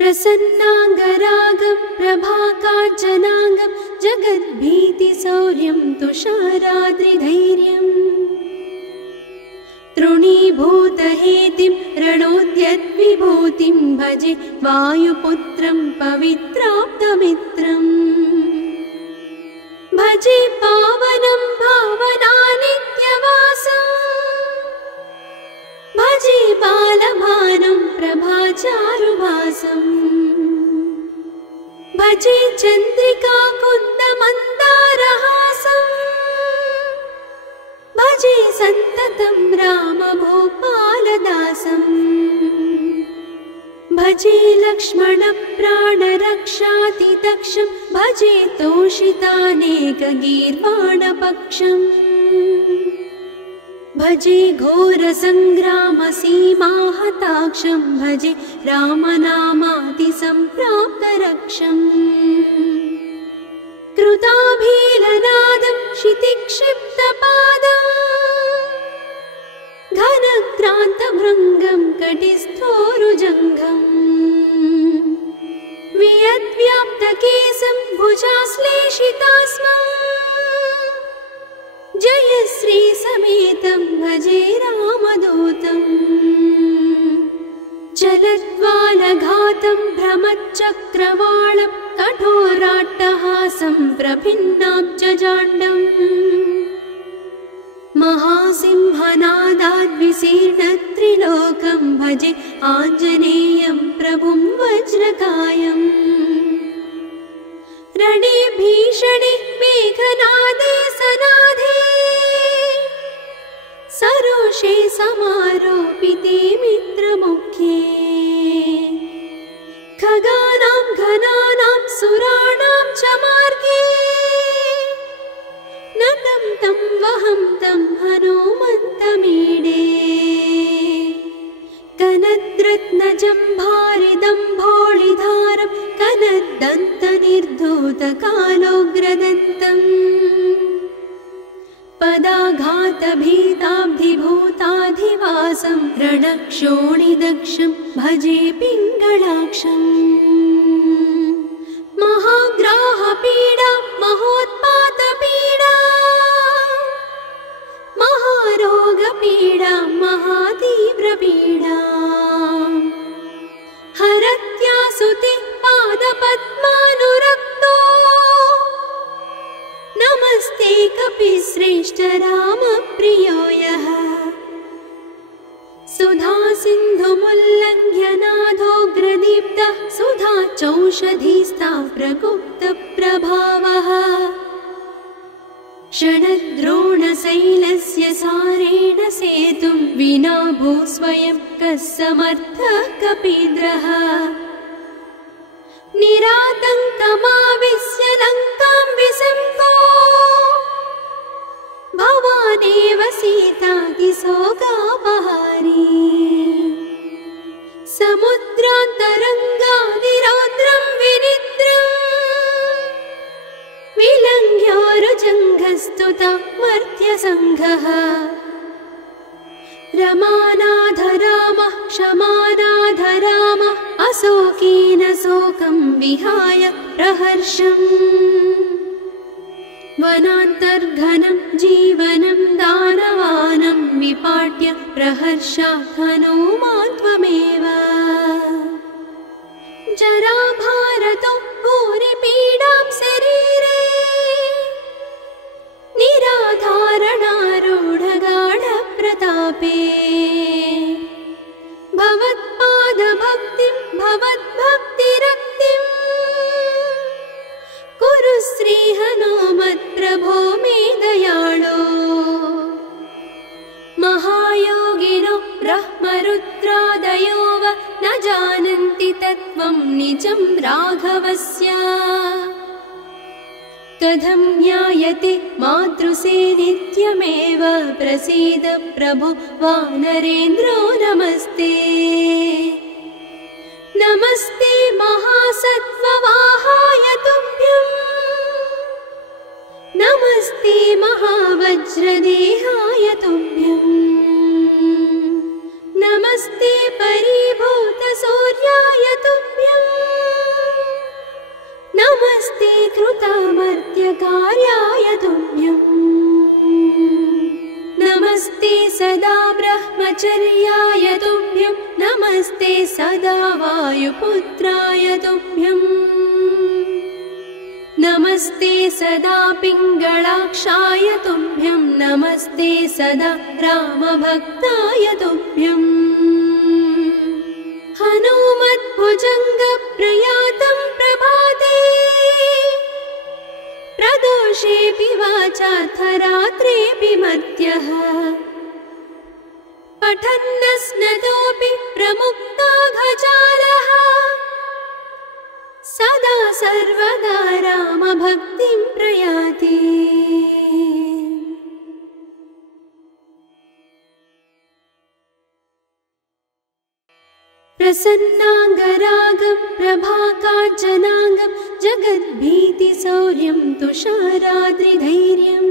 प्रसन्नाङ्गरागं प्रभाकाञ्चनाङ्गं जगद्भीतिशौर्यं तुषाराद्रिधैर्यम् तृणीभूतहेतिं रणोद्यद्विभूतिं भजे वायुपुत्रं पवित्राप्तमित्रम् भजे पावनं भावनानित्यवासम् भजे बालभानं प्रभाचारुभासम् भजे चन्द्रिका कुन्दमन्दारहासम् भजे सन्ततं रामभूपालदासम् भजे लक्ष्मणप्राणरक्षातिदक्षं भजे तोषितानेकगीर्वाणपक्षम् भजे घोरसङ्ग्रामसीमाहताक्षं भजे रामनामातिसम्प्राप्तरक्षम् कृताभीलनादं क्षितिक्षिप्तपादम् घनक्रान्तभृङ्गं कटिस्थोरुजङ्घम् वियद्व्याप्तकेशं भुजाश्लेषितास्मम् जयश्रीसमेतं भजे रामदूतम् चलद्वालघातं भ्रमच्चक्रवालं कठोराट्टहासं प्रभिन्नाब्जजाण्डम् महासिंहनादाद्विशीर्णत्रिलोकं भजे आञ्जनेयं प्रभुं वज्रकायम् रणे भीषणे मेघनादे सनादे सरोषे समारोपिते मित्रमुख्ये खगानां घनानां सुराणां च मार्गे नतं तं वहं तं हनुमन्तमीडे कनद्रत्नजम्भारिदम्भोळिधारं कनद्दन्तनिर्धूतकालोग्रदन्तम् पदाघातभीताब्धिभूताधिवासं रणक्षोणिदक्षं भजे पिङ्गळाक्षम् महाग्राहपीडा महोत्पातपीडा महारोगपीडा महातीव्रपीडा हरत्यासुते पादपद्मानुरक्तो नमस्ते कपिश्रेष्ठ रामप्रियो यः सुधा सिन्धुमुल्लङ्घ्य नाथोग्रदीप्तः सुधा चौषधीस्ता प्रगुप्तप्रभावः षडद्रोणशैलस्य सारेण सेतुं विना भूस्वयं कः समर्थः कपीन्द्रः निरातङ्कमाविश्य लङ्कां विसङ्गो भवानेव सीतातिशोकापहारी समुद्रान्तरङ्गादिरौद्रं विनिद्रम् विलङ्घ्योरुजङ्घस्तुता मर्त्यसङ्घः रमानाथ रामः क्षमानाथ रामः अशोकेन शोकं विहाय प्रहर्षम् वनान्तर्घनं जीवनं दानवानं विपाट्य प्रहर्षात् हनुमान् त्वमेव जराभारतो भूरिपीडां शरीरे निराधारणारूढगाढप्रतापे भवत्पादभक्तिं भवद्भक्तिरक्तिं कुरु श्रीहनुमत्प्रभो मे दयाळो महायोगिनो ब्रह्मरुद्रादयो वा न जानन्ति तत्त्वं निजं राघवस्य कथं ज्ञायते मातृसे नित्यमेव प्रसीद प्रभो वानरेन्द्रो नमस्ते नमस्ते महासत्त्ववाहाय तुभ्यं नमस्ते महावज्रदेहाय तुभ्यं नमस्ते परिभूतसूर्याय तुभ्यम् वायुचर्याय तुभ्यं नमस्ते सदा वायुपुत्राय तुभ्यं नमस्ते सदा पिङ्गलाक्षाय तुभ्यं नमस्ते सदा रामभक्ताय तुभ्यं हनुमद्भुजङ्गप्रयातं प्रभाते प्रदोषेऽपि वाचार्थरात्रेऽपि मर्त्यः पठन्नस्नतोऽपि प्रमुक्ताघजालः सदा सर्वदा रामभक्तिं प्रयाति प्रसन्नाङ्गरागं प्रभाकाञ्चनाङ्गं जगद्भीतिशौर्यं तुषाराद्रिधैर्यम्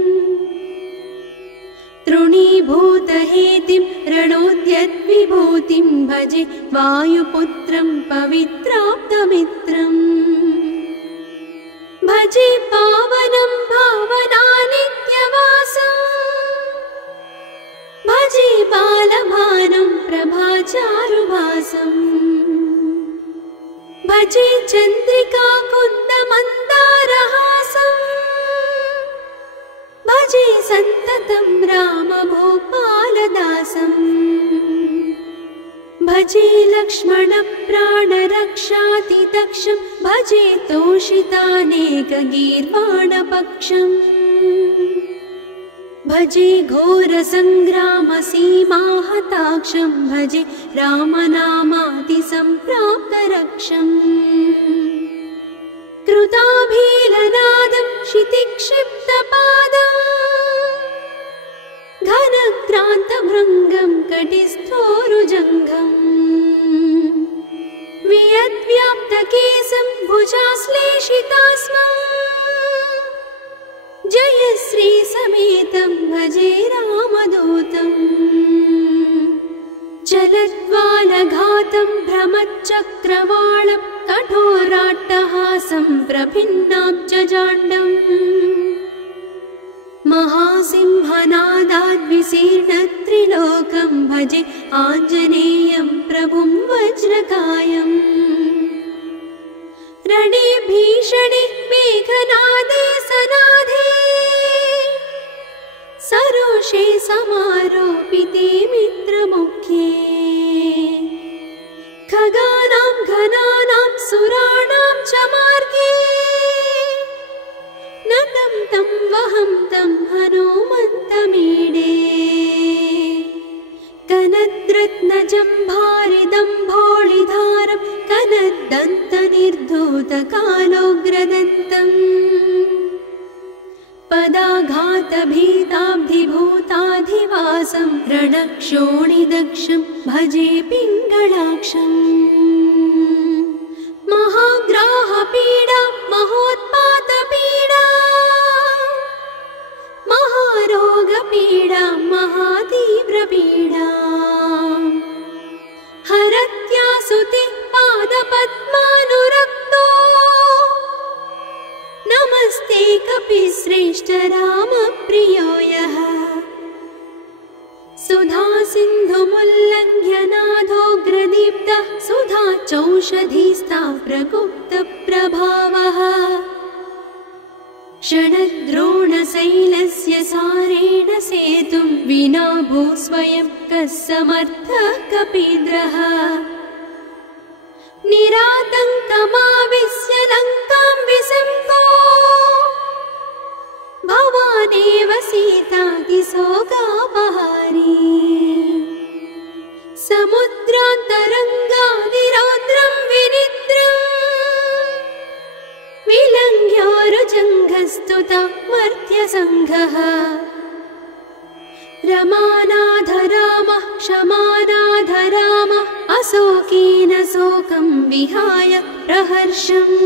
तृणीभूतहेतिं रणोद्यद्विभूतिं भजे वायुपुत्रं पवित्राप्तमित्रम् भजे पावनं भावनानित्यवासम् भजे बालभानं प्रभाचारुभासम् भजे चन्द्रिकाकुन्दमन्दारहासम् भजे सन्ततं रामभूपालदासम् भजे लक्ष्मणप्राणरक्षातिदक्षं भजे तोषितानेकगीर्वाणपक्षम् भजे घोरसङ्ग्रामसीमाहताक्षं भजे रामनामातिसम्प्राप्तरक्षम् कृताभीलनादं क्षितिक्षिप्तपादम् घनक्रान्तभृङ्गं कटिस्थोरुजङ्घम् वियद्व्याप्तकेशं भुजाश्लेषितास्मम् जयश्रीसमेतं भजे रामदूतम् चलद्वालघातं भ्रमच्चक्रवालं कठोराट्टहासं प्रभिन्नाब्जजाण्डम् महासिंहनादाद्विशीर्णत्रिलोकं भजे आञ्जनेयं प्रभुं वज्रकायम् रणे भीषणे मेघनादे सनादे सरोषे समारोपिते मित्रमुख्ये खगानां घनानां सुराणां च मार्गे नतं तं वहं तं हनुमन्तमीडे कनद्रत्नजम्भारिदम्भोळिधारं कनद्दन्तनिर्धूतकालोग्रदन्तम् पदाघातभीताब्धिभूताधिवासं रणक्षोणिदक्षं भजे पिङ्गलाक्षम् महाग्राहपीडा महोत्पातपीडा महारोगपीडा महातीव्रपीडा हरत्यासुते पादपद्मानुरक्तो नमस्ते कपिश्रेष्ठ रामप्रियो यः सुधा सिन्धुमुल्लङ्घ्य नाथोग्रदीप्तः सुधा चौषधीस्ता प्रगुप्तप्रभावः षडद्रोणशैलस्य सारेण सेतुं विना भूस्वयं कः समर्थः कपीन्द्रः निरातङ्कमाविश्य लङ्कां विसम्पो भवानेव सीतातिशोकापहारी समुद्रान्तरङ्गादिरौद्रं विनिद्रम् विलङ्घ्योरुजङ्घस्तुता मर्त्यसङ्घः रमानाधरामः क्षमानाधरामः अशोकेन शोकं विहाय प्रहर्षम्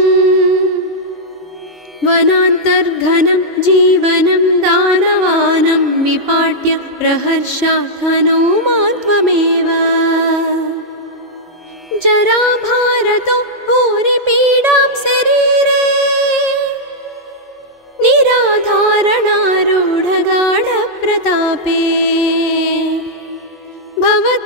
वनान्तर्घनं जीवनं दानवानं विपाट्य प्रहर्षात् हनुमान् त्वमेव जराभारतो भूरिपीडां शरीरे निराधारणारूढगाढप्रतापे भवत्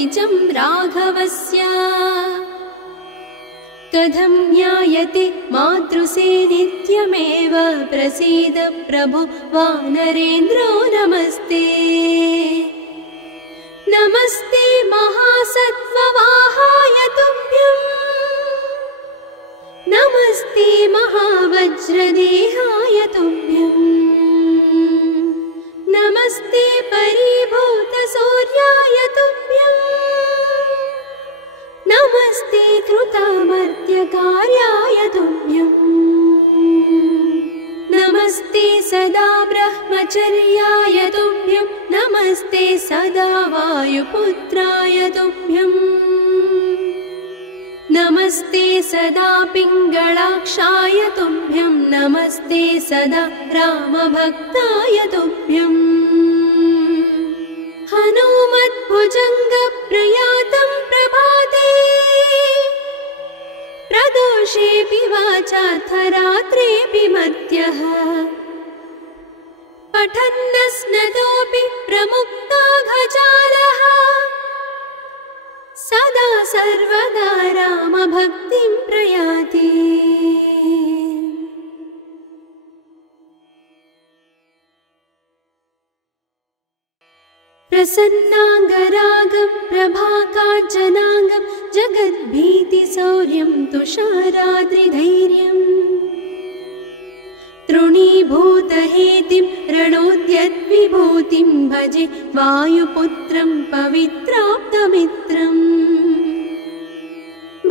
निजं राघवस्य कथं ज्ञायते मातृसे नित्यमेव प्रसीद प्रभो वानरेन्द्रो नमस्ते नमस्ते महासत्त्ववाहाय तुभ्यं नमस्ते महावज्रदेहाय तुभ्यं नमस्ते परिभूतसूर्याय तुभ्यं नमस्ते कृतामर्त्यकार्याय तुभ्यं नमस्ते सदा ब्रह्मचर्याय तुभ्यं नमस्ते सदा वायुपुत्राय तुभ्यं नमस्ते सदा पिङ्गळाक्षाय तुभ्यं नमस्ते सदा रामभक्ताय तुभ्यं हनुमद्भुजङ्गप्रयातं प्रभाते प्रदोषेऽपि वाचार्थरात्रेऽपि मर्त्यः पठन्नस्नतोऽपि प्रमुक्ताघजालः सदा सर्वदा रामभक्तिं प्रयाति प्रसन्नाङ्गरागं प्रभाकाञ्चनाङ्गं जगद्भीतिशौर्यं तुषाराद्रिधैर्यम् तृणीभूतहेतिं रणोद्यद्विभूतिं भजे वायुपुत्रं पवित्राप्तमित्रम्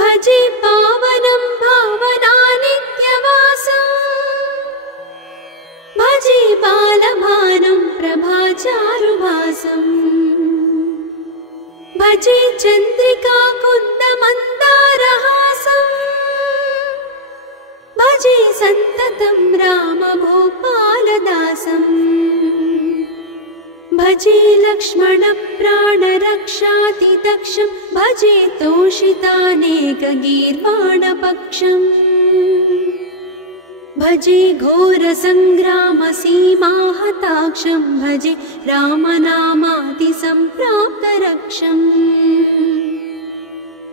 भजे पावनं भावनानित्यवासम् भजे बालभानुं प्रभाचारुभासम् भजे चन्द्रिकाकुन्दमन्दारहासम् भजे सन्ततं रामभूपालदासम् भजे लक्ष्मणप्राणरक्षातिदक्षं भजे तोषितानेकगीर्वाणपक्षम् भजे घोरसङ्ग्रामसीमाहताक्षं भजे रामनामातिसम्प्राप्तरक्षम्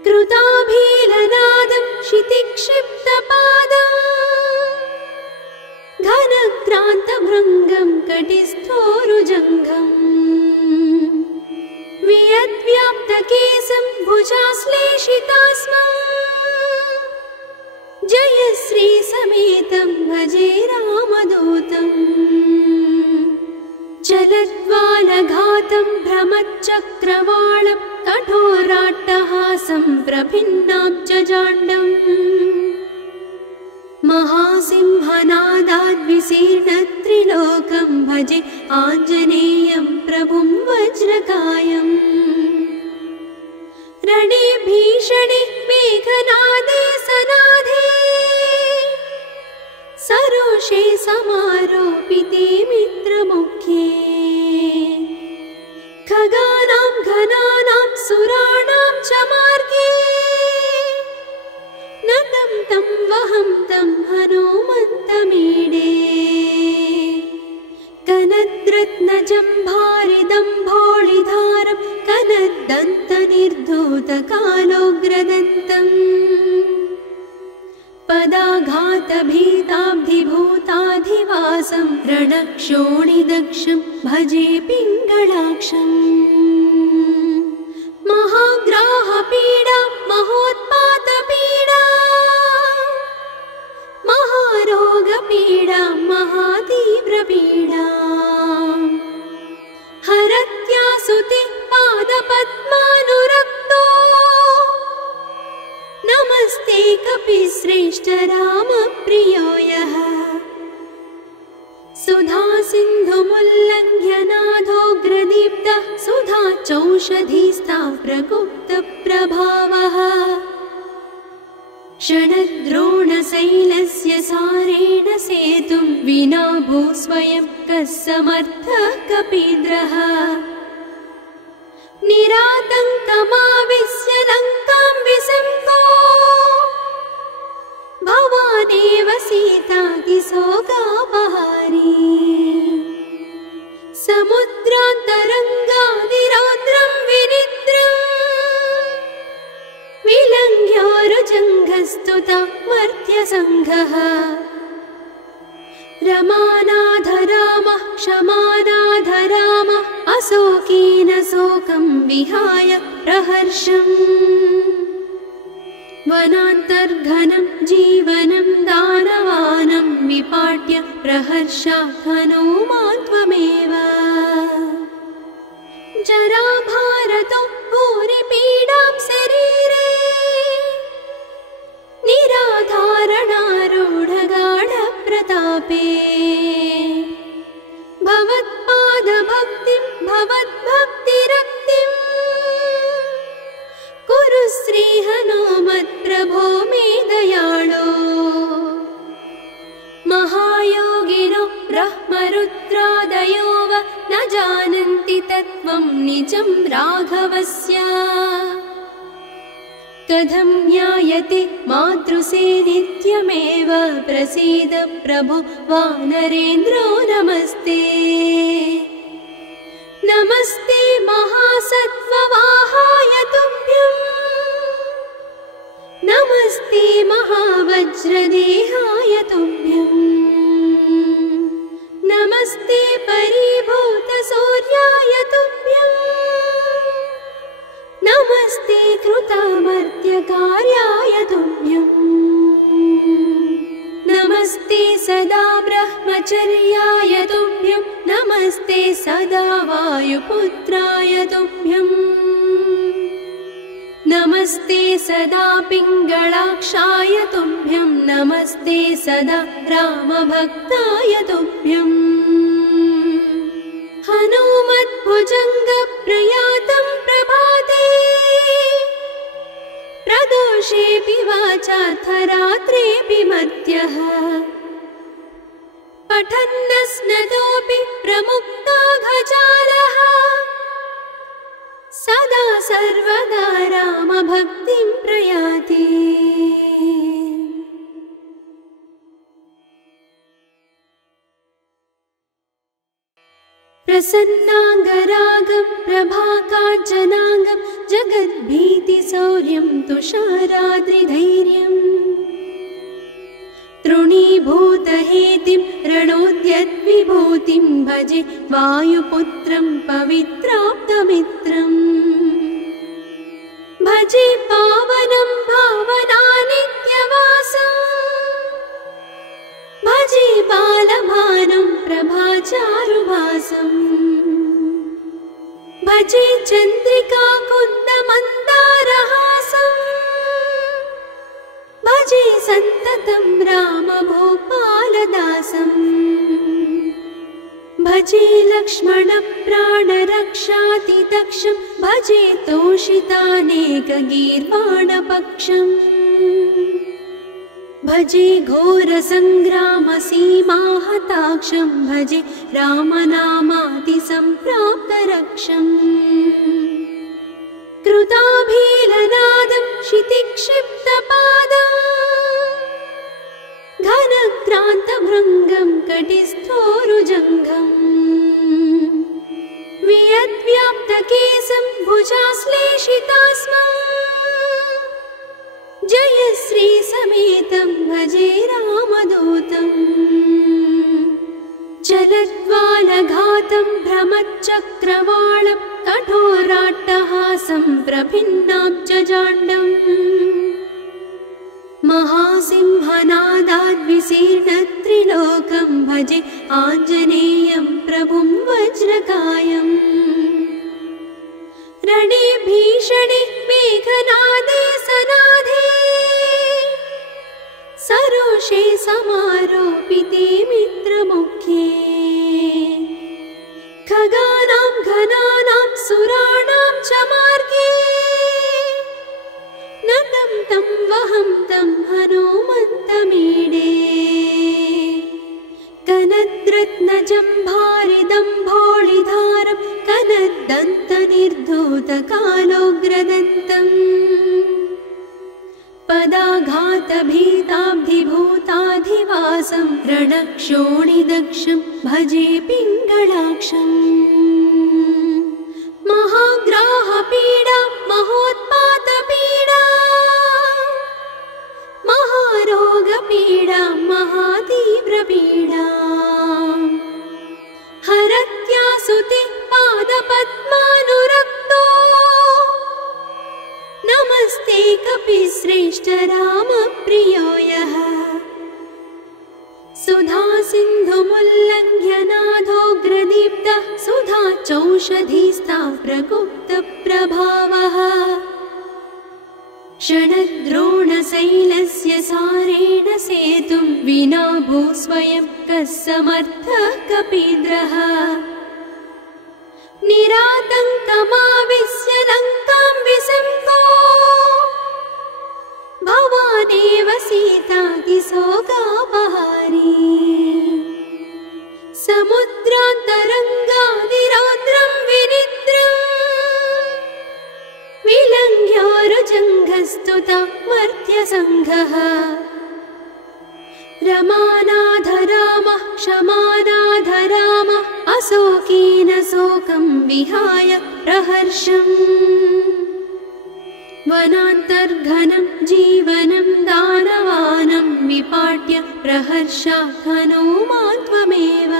कृताभीलनादं क्षितिक्षिप्तपादम् घनक्रान्तभृङ्गं कटिस्थोरुजङ्घम् वियद्व्याप्तकेशं भुजाश्लेषितास्मम् जयश्रीसमेतं भजे रामदूतम् चलद्वालघातं भ्रमच्चक्रवालं कठोराट्टहासं प्रभिन्नाब्जजाण्डम् महासिंहनादाद्विशीर्णत्रिलोकं भजे आञ्जनेयं प्रभुं वज्रकायम् रणे भीषणे मेघनादे सनाधे सरोषे समारोपिते मित्रमुख्ये खगानां घनानां सुराणां च मार्गे नतं तं वहं तं हनुमन्तमीडे कनद्रत्नजम्भारिदम्भोळिधारं कनद्दन्तनिर्धूतकालोग्रदन्तम् पदाघातभीताब्धिभूताधिवासं रणक्षोणिदक्षं भजे पिङ्गळाक्षम् महाग्राहपीडा महोत्पातपीडा महारोगपीडा महातीव्रपीडा हरत्यासुते पादपद्मानुरक्तो नमस्ते कपिश्रेष्ठ रामप्रियो यः सुधा सिन्धुमुल्लङ्घ्यनाथोग्रदीप्तः सुधा चौषधीस्ता प्रगुप्तप्रभावः षडद्रोणशैलस्य सारेण सेतुं विना भूस्वयं कः समर्थः कपीन्द्रः निरातङ्कमाविश्य लङ्कां विसम्पो भवानेव सीतातिशोकापहारी समुद्रान्तरङ्गादिरौद्रं विनिद्रम् पुरस्तुता मर्त्यसङ्घः रमानाथ रामः क्षमानाथ रामः अशोकेन शोकं विहाय प्रहर्षम् वनान्तर्घनं जीवनं दानवानं विपाट्य प्रहर्षात् हनूमान् त्वमेव जराभारतो भूरिपीडां शरीरे निराधारणारूढगाढप्रतापे भवत्पादभक्तिं भवद्भक्तिरक्तिं कुरु श्रीहनुमत्प्रभो मे दयाळो महायोगिनो ब्रह्मरुद्रादयो वा न जानन्ति तत्त्वं निजं राघवस्य कथं ज्ञायते मातृसे नित्यमेव प्रसीद प्रभो वानरेन्द्रो नमस्ते नमस्ते महासत्त्ववाहाय तुभ्यं नमस्ते महावज्रदेहाय तुभ्यं नमस्ते परिभूतसूर्याय तुभ्यं नमस्ते कृतामर्त्यकार्याय तुभ्यं नमस्ते सदा ब्रह्मचर्याय तुभ्यं नमस्ते सदा वायुपुत्राय तुभ्यं नमस्ते सदा पिङ्गळाक्षाय तुभ्यं नमस्ते सदा रामभक्ताय तुभ्यं हनुमद्भुजङ्गप्रयातं प्रभाते प्रदोषेऽपि वाचार्थरात्रेऽपि मर्त्यः पठन्नस्नतोऽपि प्रमुक्ताघजालः सदा सर्वदा रामभक्तिं प्रयाति प्रसन्नाङ्गरागं प्रभाकाञ्चनाङ्गं जगद्भीतिशौर्यं तुषाराद्रिधैर्यम् तृणीभूतहेतिं रणोद्यद्विभूतिं भजे वायुपुत्रं पवित्राप्तमित्रम् भजे पावनं भावनानित्यवासम् भजे बालभानं प्रभाचारुभासम् भजे चन्द्रिका कुन्दमन्दारहासम् भजे सन्ततं रामभूपालदासम् भजे लक्ष्मणप्राणरक्षातिदक्षं भजे तोषितानेकगीर्वाणपक्षम् भजे घोरसङ्ग्रामसीमाहताक्षं भजे रामनामातिसम्प्राप्तरक्षम् कृताभीलनादं क्षितिक्षिप्तपादम् घनक्रान्तभृङ्गं कटिस्थोरुजङ्घम् वियद्व्याप्तकेशं भुजाश्लेषितास्मम् जयश्रीसमेतं भजे रामदूतम् चलद्वालघातं भ्रमच्चक्रवालं कठोराट्टहासं प्रभिन्नाब्जजाण्डम् महासिंहनादाद्विशीर्णत्रिलोकं भजे आञ्जनेयं प्रभुं वज्रकायम् रणे भीषणे मेघनादे सनाधे सरोषे समारोपिते मित्रमुख्ये खगानां घनानां सुराणां च मार्गे नतं तं वहं तं हनुमन्तमीडे कनद्रत्नजम्भारिदम्भोळिधारं कनद्दन्तनिर्धूतकालोग्रदन्तम् पदाघातभीताब्धिभूताधिवासं रणक्षोणिदक्षं भजे पिङ्गळाक्षम् महाग्राहपीडा महोत्पातपीडा श्रेष्ठ रामप्रियो यः सुधा सिन्धुमुल्लङ्घ्य नाथोग्रदीप्तः सुधा चौषधीस्ता प्रगुप्तप्रभावः षडद्रोणशैलस्य सारेण सेतुं विना भूस्वयं कः समर्थः कपीन्द्रः निरातङ्कमाविश्य लङ्कां विसम्पो भवानेव सीतातिशोकापहारी समुद्रान्तरङ्गादिरौद्रं विनिद्रम् विलङ्घ्योरुजङ्घस्तुता मर्त्यसङ्घः रमानाथ रामः क्षमानाथ रामः अशोकेन शोकं विहाय प्रहर्षम् वनान्तर्घनं जीवनं दानवानं विपाट्य प्रहर्षात् हनूमान् त्वमेव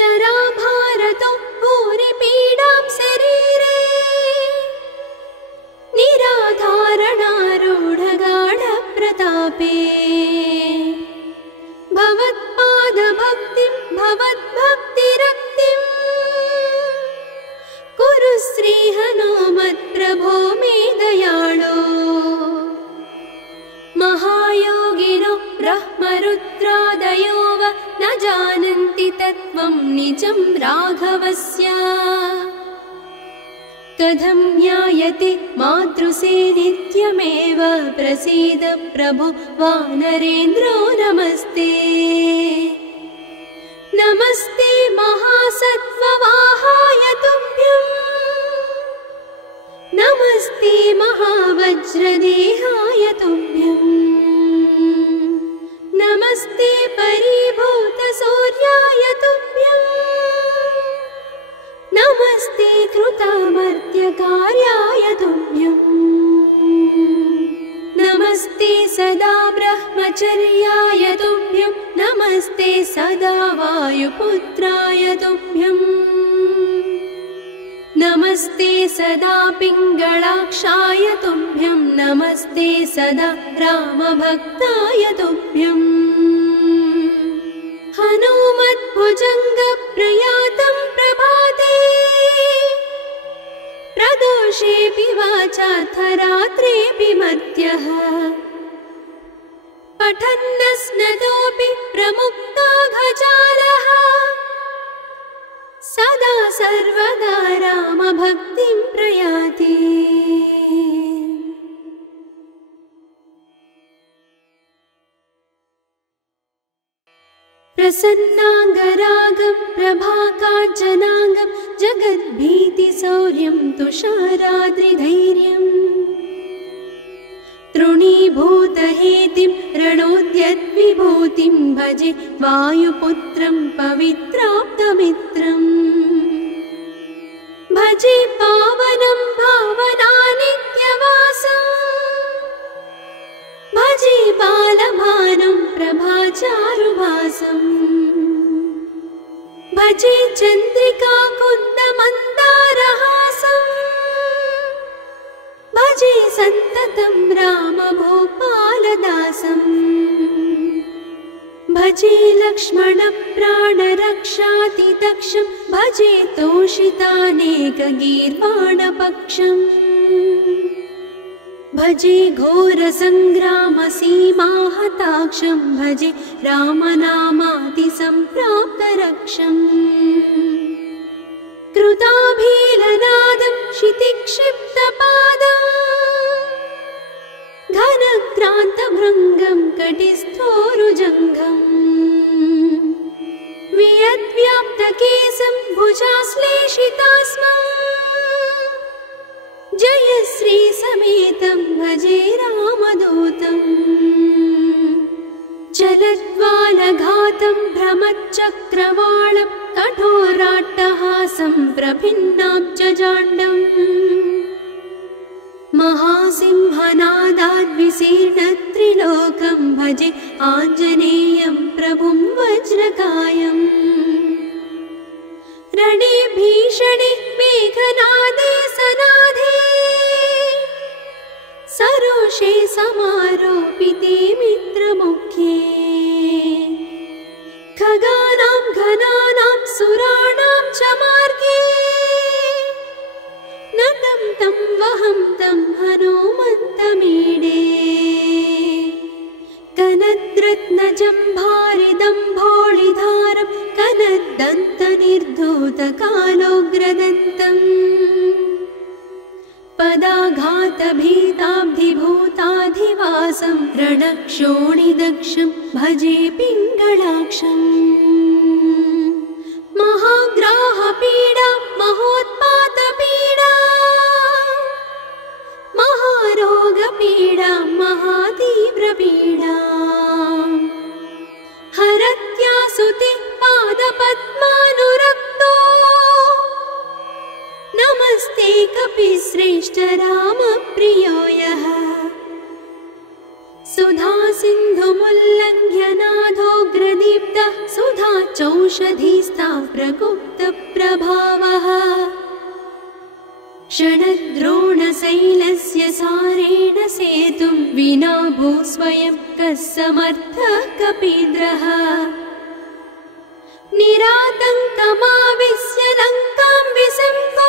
जराभारतो भूरिपीडां शरीरे निराधारणारूढगाढप्रतापे भवत्पादभक्तिं भवद्भक्तिरक्तिं कुरु श्रीहनुमत्प्रभो मे दयाळो महायोगिनो ब्रह्मरुद्रादयो वा न जानन्ति तत्त्वं निजं राघवस्य कथं ज्ञायते मातृसे नित्यमेव प्रसीद प्रभो वानरेन्द्रो नमस्ते नमस्ते महासत्त्ववाहाय तुभ्यं नमस्ते महावज्रदेहाय तुभ्यं नमस्ते परिभूतसूर्याय तुभ्यं नमस्ते कृतामर्त्यकार्याय तुभ्यं नमस्ते सदा ब्रह्मचर्याय तुभ्यं नमस्ते सदा वायुपुत्राय तुभ्यं नमस्ते सदा पिङ्गळाक्षाय तुभ्यं नमस्ते सदा रामभक्ताय तुभ्यं हनुमद्भुजङ्गप्रयातं प्रभाते प्रदोषेऽपि वाचार्थरात्रेऽपि मर्त्यः पठन्नस्नतोऽपि प्रमुक्ताघजालः सदा सर्वदा रामभक्तिं प्रयाति प्रसन्नाङ्गरागं प्रभाकाञ्चनाङ्गं जगद्भीतिशौर्यं तुषाराद्रिधैर्यम् तृणीभूतहेतिं रणोद्यद्विभूतिं भजे वायुपुत्रं पवित्राप्तमित्रम् भजे पावनं भावनानित्यवासम् भजे बालभानुं प्रभाचारुभासम् भजे चन्द्रिकाकुन्दमन्दारहासम् भजे सन्ततं रामभूपालदासम् भजे लक्ष्मणप्राणरक्षातिदक्षं भजे तोषितानेकगीर्वाणपक्षम् भजे घोरसङ्ग्रामसीमाहताक्षं भजे रामनामातिसम्प्राप्तरक्षम् कृताभीलनादं क्षितिक्षिप्तपादम् घनक्रान्तभृङ्गं कटिस्थोरुजङ्घम् वियद्व्याप्तकेशं भुजाश्लेषितास्मम् जयश्री समेतं भजे रामदूतम् चलद्वालघातं भ्रमच्चक्रवालं कठोराट्टहासं प्रभिन्नाब्जजाण्डम् महासिंहनादाद्विशीर्णत्रिलोकं भजे आञ्जनेयं प्रभुं वज्रकायम् रणे भीषणे मेघनादे सनादे सरोषे समारोपिते मित्रमुख्ये खगानां घनानां सुराणां च मार्गे नतं तं वहं तं हनुमन्तमीडे कनद्रत्नजम्भारिदम्भोळिधारं कनद्दन्तनिर्धूतकालोग्रदन्तम् पदाघातभीताब्धिभूताधिवासं रणक्षोणिदक्षं भजे पिङ्गळाक्षम् महाग्राहपीडा महोत्पातपीडा महारोगपीडा महातीव्रपीडा हरत्यासुति पादपद्मानुरक्तो नमस्ते कपिश्रेष्ठ रामप्रियो यः सुधा सिन्धुमुल्लङ्घ्य नाथोग्रदीप्तः सुधा चौषधीस्ता प्रगुप्तप्रभावः षडद्रोणशैलस्य सारेण सेतुं विना भूस्वयं कः समर्थः कपीन्द्रः निरातङ्कमाविश्य लङ्कां विसम्पो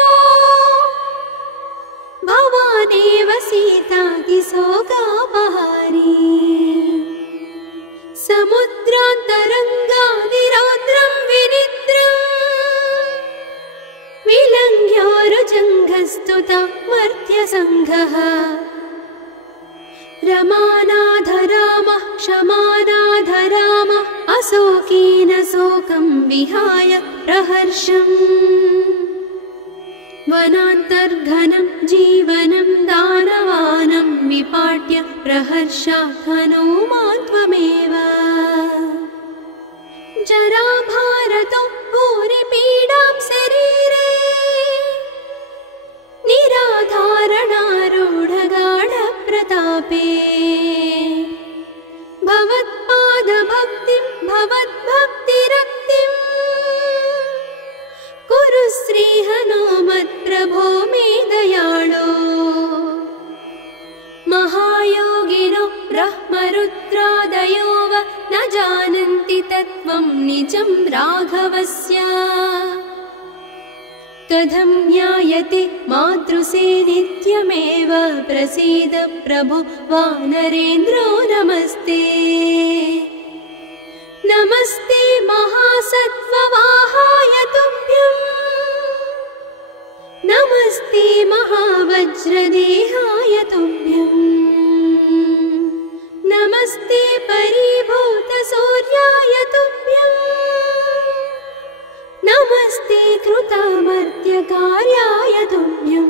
भवानेव सीतातिशोकापहारी समुद्रान्तरङ्गादिरौद्रं विनिद्रम् विलङ्घ्योरुजङ्घस्तुता मर्त्यसङ्घः रमानाधरामः क्षमानाधरामः अशोकेन शोकं विहाय प्रहर्षम् वनान्तर्घनं जीवनं दानवानं विपाट्य प्रहर्षात् हनूमान् त्वमेव जराभारतो भूरिपीडां शरीरे निराधारणारूढगाढप्रतापे भवत्पादभक्तिं भवद्भक्तिरक्तिं कुरु श्रीहनुमत्प्रभो मे दयाळो महायोगिनो ब्रह्मरुद्रादयो वा न जानन्ति तत्त्वं निजं राघवस्य कथं ज्ञायते मातृसे नित्यमेव प्रसीद प्रभो वानरेन्द्रो नमस्ते नमस्ते महासत्त्ववाहाय तुभ्यं नमस्ते महावज्रदेहाय तुभ्यं नमस्ते परिभूतसूर्याय तुभ्यं नमस्ते कृतामर्त्यकार्याय तुभ्यं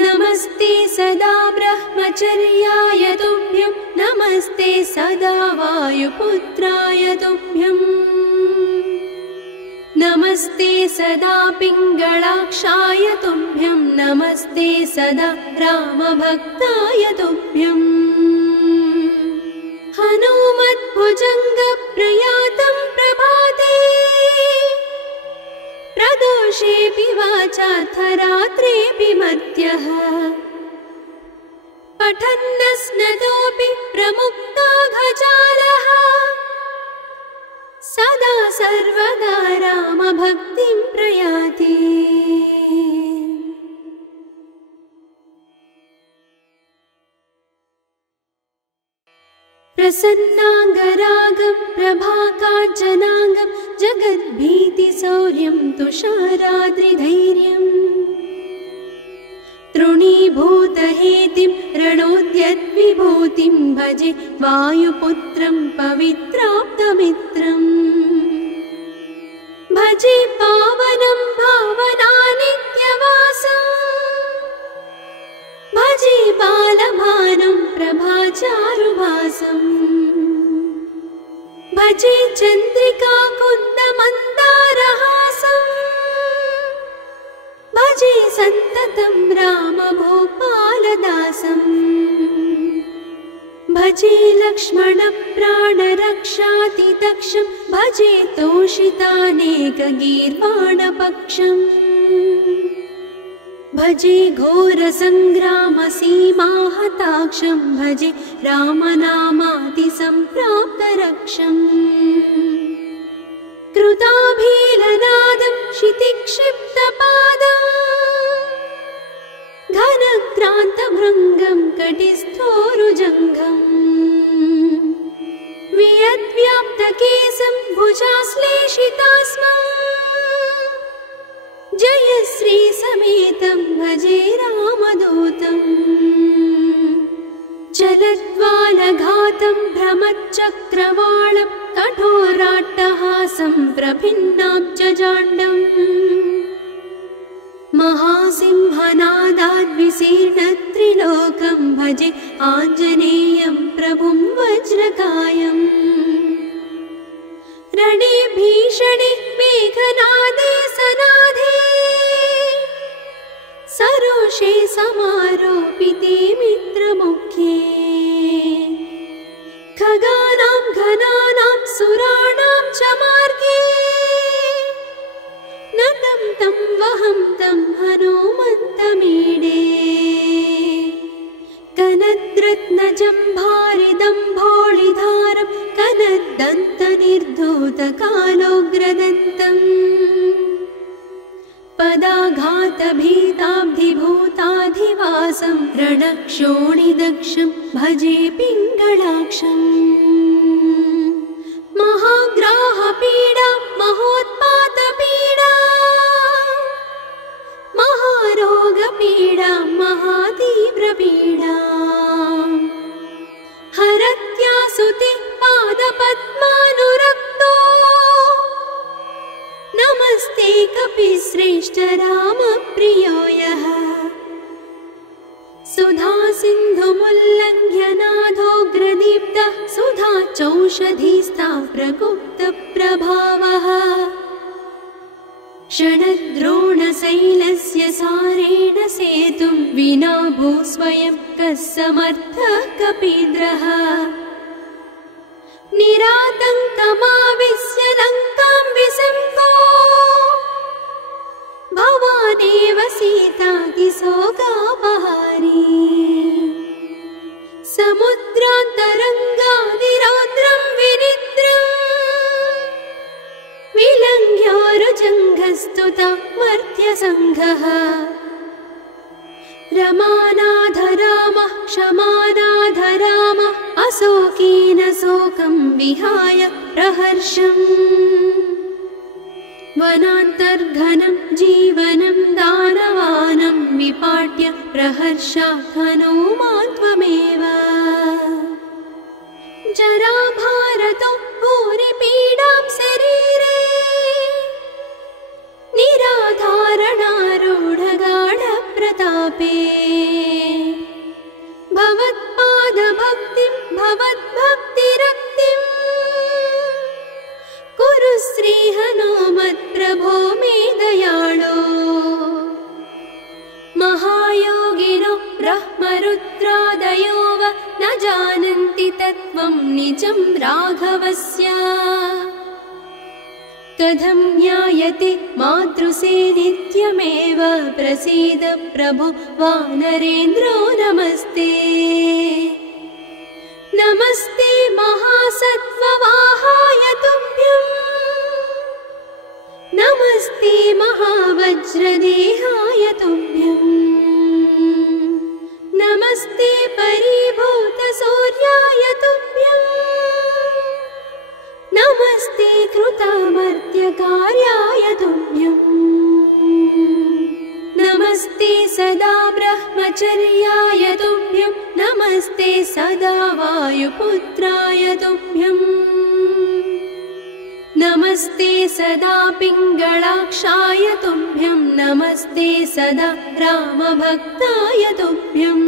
नमस्ते सदा ब्रह्मचर्याय तुभ्यं नमस्ते सदा वायुपुत्राय तुभ्यं नमस्ते सदा पिङ्गळाक्षाय तुभ्यं नमस्ते सदा रामभक्ताय तुभ्यं हनुमद्भुजङ्गप्रयातं प्रभाते प्रदोषेऽपि वाचार्थरात्रेऽपि मर्त्यः पठन्नस्नतोऽपि प्रमुक्ताघजालः सदा सर्वदा रामभक्तिं प्रयाति प्रसन्नाङ्गरागं प्रभाकाञ्चनाङ्गं जगद्भीतिशौर्यं तुषाराद्रिधैर्यम् तृणीभूतहेतिं रणोद्यद्विभूतिं भजे वायुपुत्रं पवित्राप्तमित्रम् भजे पावनं भावनानित्यवासम् भजे बालभानं प्रभाचारुभासम् भजे चन्द्रिकाकुन्दमन्दारहासम् भजे सन्ततं रामभूपालदासम् भजे लक्ष्मणप्राणरक्षातिदक्षं भजे तोषितानेकगीर्वाणपक्षम् भजे घोरसङ्ग्रामसीमाहताक्षं भजे रामनामातिसम्प्राप्तरक्षम् कृताभीलनादं क्षितिक्षिप्तपादम् घनक्रान्तभृङ्गं कटिस्थोरुजङ्घम् वियद्व्याप्तकेशं भुजाश्लेषितास्मम् जयश्री समेतं भजे रामदूतम् चलद्वालघातं भ्रमच्चक्रवालं कठोराट्टहासं प्रभिन्नाब्जजाण्डम् महासिंहनादाद्विशीर्णत्रिलोकं भजे आञ्जनेयं प्रभुं वज्रकायम् रणे भीषणे मेघनादे सनादे सरोषे समारोपिते मित्रमुख्ये खगानां घनानां सुराणां च मार्गे नतं तं वहं तं हनुमन्तमीडे कनद्रत्नजम्भारिदम्भोळिधारं कनद्दन्तनिर्धूतकालोग्रदन्तम् पदाघातभीताब्धिभूताधिवासं रणक्षोणिदक्षं भजे पिङ्गळाक्षम् महाग्राहपीडा महोत्पातपीडा महारोगपीडा महातीव्रपीडा हरत्यासुते पादपद्मानुरक्तो नमस्ते कपिश्रेष्ठ रामप्रियो यः सुधा सिन्धुमुल्लङ्घ्य नाथोग्रदीप्तः सुधा चौषधीस्ता प्रगुप्तप्रभावः षडद्रोणशैलस्य सारेण सेतुं विना भूस्वयं कः समर्थः कपीन्द्रः निरातङ्कमाविश्य लङ्कां विसङ्गो भवानेव सीतातिशोकापहारी समुद्रान्तरङ्गादिरौद्रं विनिद्रम् विलङ्घ्योरुजङ्घस्तुता मर्त्यसङ्घः रमानाधरामः क्षमानाधरामः अशोकेन शोकं विहाय प्रहर्षम् वनान्तर्घनं जीवनं दानवानं विपाट्य प्रहर्षात् हनुमान् त्वमेव जराभारतो भूरिपीडां शरीरे निराधारणारूढगाढप्रतापे भवत्पादभक्तिं भवद्भक्तिरक्तिं कुरु श्रीहनुमत्प्रभो मे दयाळो महायोगिनो ब्रह्मरुद्रादयो वा न जानन्ति तत्त्वं निजं राघवस्य कथं ज्ञायते मातृसे नित्यमेव प्रसीद प्रभो वानरेन्द्रो नमस्ते नमस्ते महासत्त्ववाहाय तुभ्यं नमस्ते महावज्रदेहाय तुभ्यं नमस्ते परिभूतसूर्याय तुभ्यं नमस्ते कृतामर्त्यकार्याय तुभ्यं नमस्ते सदा ब्रह्मचर्याय तुभ्यं नमस्ते सदा वायुपुत्राय तुभ्यं नमस्ते सदा पिङ्गळाक्षाय तुभ्यं नमस्ते सदा रामभक्ताय तुभ्यं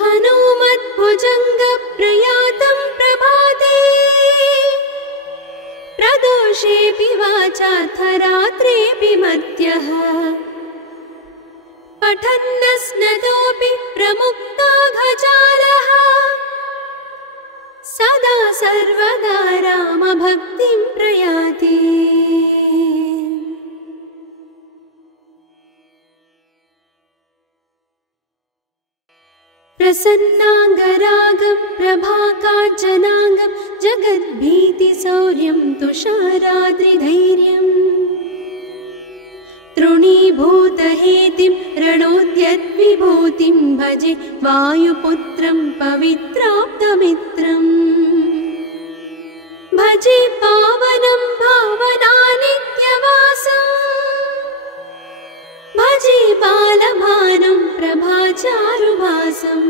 हनुमद्भुजङ्गप्रयातं प्रभाते प्रदोषेऽपि वाचाथ रात्रेऽपि मर्त्यः पठन्नस्नतोऽपि प्रमुक्ताघजालः सदा सर्वदा रामभक्तिं प्रयाति। प्रसन्नाङ्गरागं प्रभाकाञ्चनाङ्गं जगद्भीतिशौर्यं तुषाराद्रिधैर्यम् तृणीभूतहेतिं रणोद्यद्विभूतिं भजे वायुपुत्रं पवित्राप्तमित्रम् भजे पावनं भावनानित्यवासम् भजे बालभानुं प्रभाचारुभासम्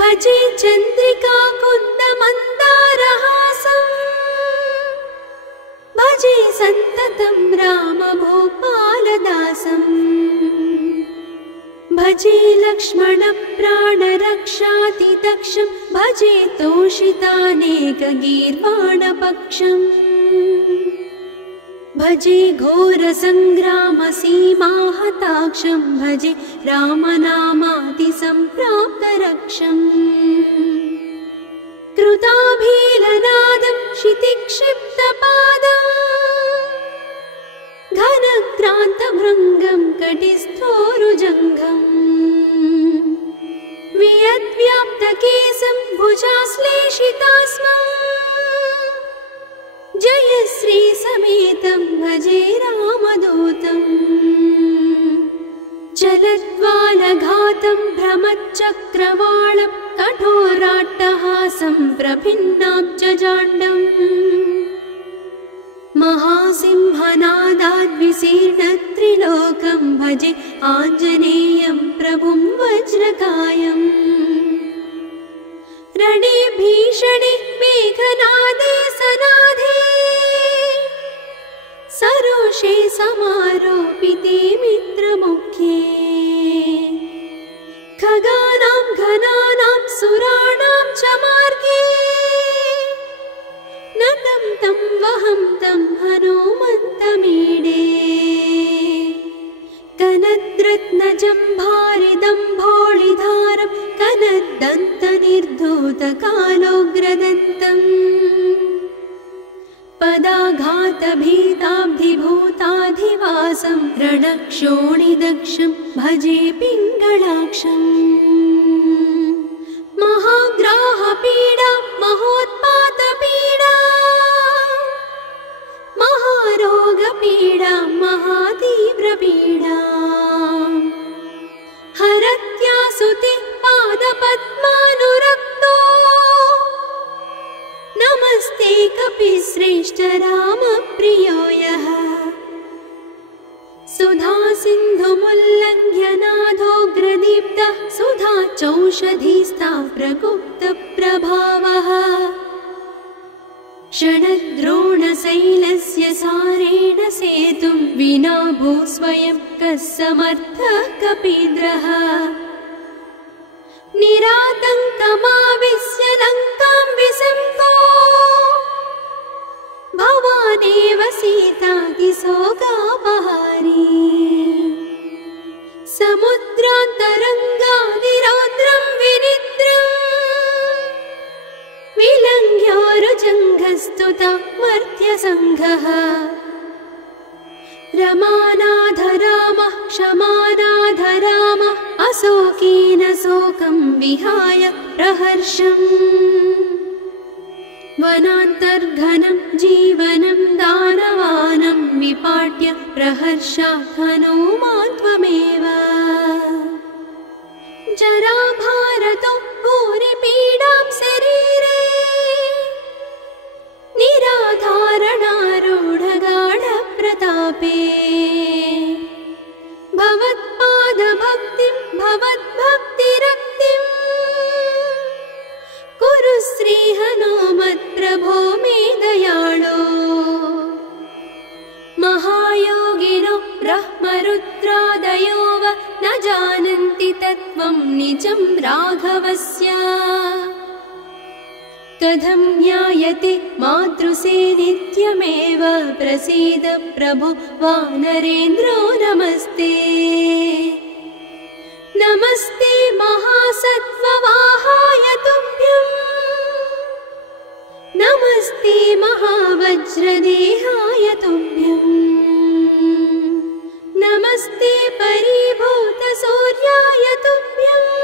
भजे चन्द्रिकाकुन्दमन्दारहासम् भजे सन्ततं रामभूपालदासम् भजे लक्ष्मणप्राणरक्षातिदक्षं भजे तोषितानेकगीर्वाणपक्षम् भजे घोरसङ्ग्रामसीमाहताक्षं भजे रामनामातिसम्प्राप्तरक्षम् कृताभीलनादं क्षितिक्षिप्तपादम् घनक्रान्तभृङ्गं कटिस्थोरुजङ्घम् वियद्व्याप्तकेशं भुजाश्लेषितास्मम् जयश्रीसमेतं भजे रामदूतम् चलद्वालघातं भ्रमच्चक्रवालं कठोराट्टहासं प्रभिन्नाब्जजाण्डम् महासिंहनादाद्विशीर्णत्रिलोकं भजे आञ्जनेयं प्रभुं वज्रकायम् रणे भीषणे मेघनादे सनाधे सरोषे समारोपिते मित्रमुख्ये खगानां घनानां सुराणां च मार्गे नतं तं वहं तं हनुमन्तमीडे कनद्रत्नजम्भारिदम्भोळिधारं कनद्दन्तनिर्धूतकालोग्रदन्तम् पदाघातभीताब्धिभूताधिवासं रणक्षोणिदक्षं भजे पिङ्गळाक्षम् महाग्राहपीडा महोत्पातपीडा महारोगपीडा महातीव्रपीडा हरत्यासुते पादपद्मानुरक्तो नमस्ते कपिश्रेष्ठ रामप्रियो यः सुधा सिन्धुमुल्लङ्घ्य नाथोग्रदीप्तः सुधा चौषधीस्ता प्रगुप्तप्रभावः षडद्रोणशैलस्य सारेण सेतुं विना भूस्वयं कः समर्थः कपीन्द्रः निरातङ्कमाविश्य लङ्कां विसङ्को भवानेव सीतातिशोकापहारी समुद्रान्तरङ्गादिरौद्रं विनिद्रम् विलङ्घ्योरुजङ्घस्तुता मर्त्यसङ्घः रमानाधरामः क्षमानाधरामः अशोकेन शोकं विहाय प्रहर्षम् वनान्तर्घनं जीवनं दानवानं विपाट्य प्रहर्षात् हनुमान् त्वमेव जराभारतो भूरिपीडां शरीरे निराधारणारूढगाढप्रतापे भवत्पादभक्तिं भवद्भक्तिरक्तिं कुरु श्रीहनुमत्प्रभो मे दयाळो महायोगिनो ब्रह्मरुद्रादयो वा न जानन्ति तत्त्वं निजं राघवस्य कथं ज्ञायते मातृसे नित्यमेव प्रसीद प्रभो वानरेन्द्रो नमस्ते नमस्ते महासत्त्ववाहाय तुभ्यं नमस्ते महावज्रदेहाय तुभ्यं नमस्ते परिभूतसूर्याय तुभ्यम्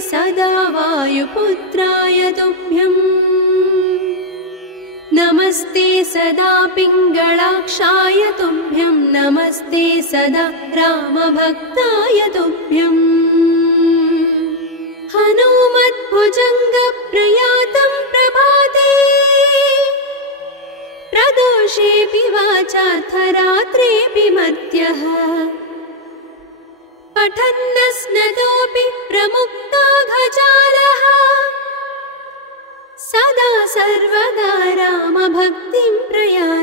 सदा वायुपुत्राय तुभ्यम् नमस्ते सदा पिङ्गलाक्षाय तुभ्यं नमस्ते सदा रामभक्ताय तुभ्यम् हनुमद्भुजङ्गप्रयातं प्रभाते प्रदोषेऽपि वाचार्थरात्रेऽपि मर्त्यः पठन्नस्नतोऽपि प्रमुक्ताघजालः सदा सर्वदा रामभक्तिं प्रयाति।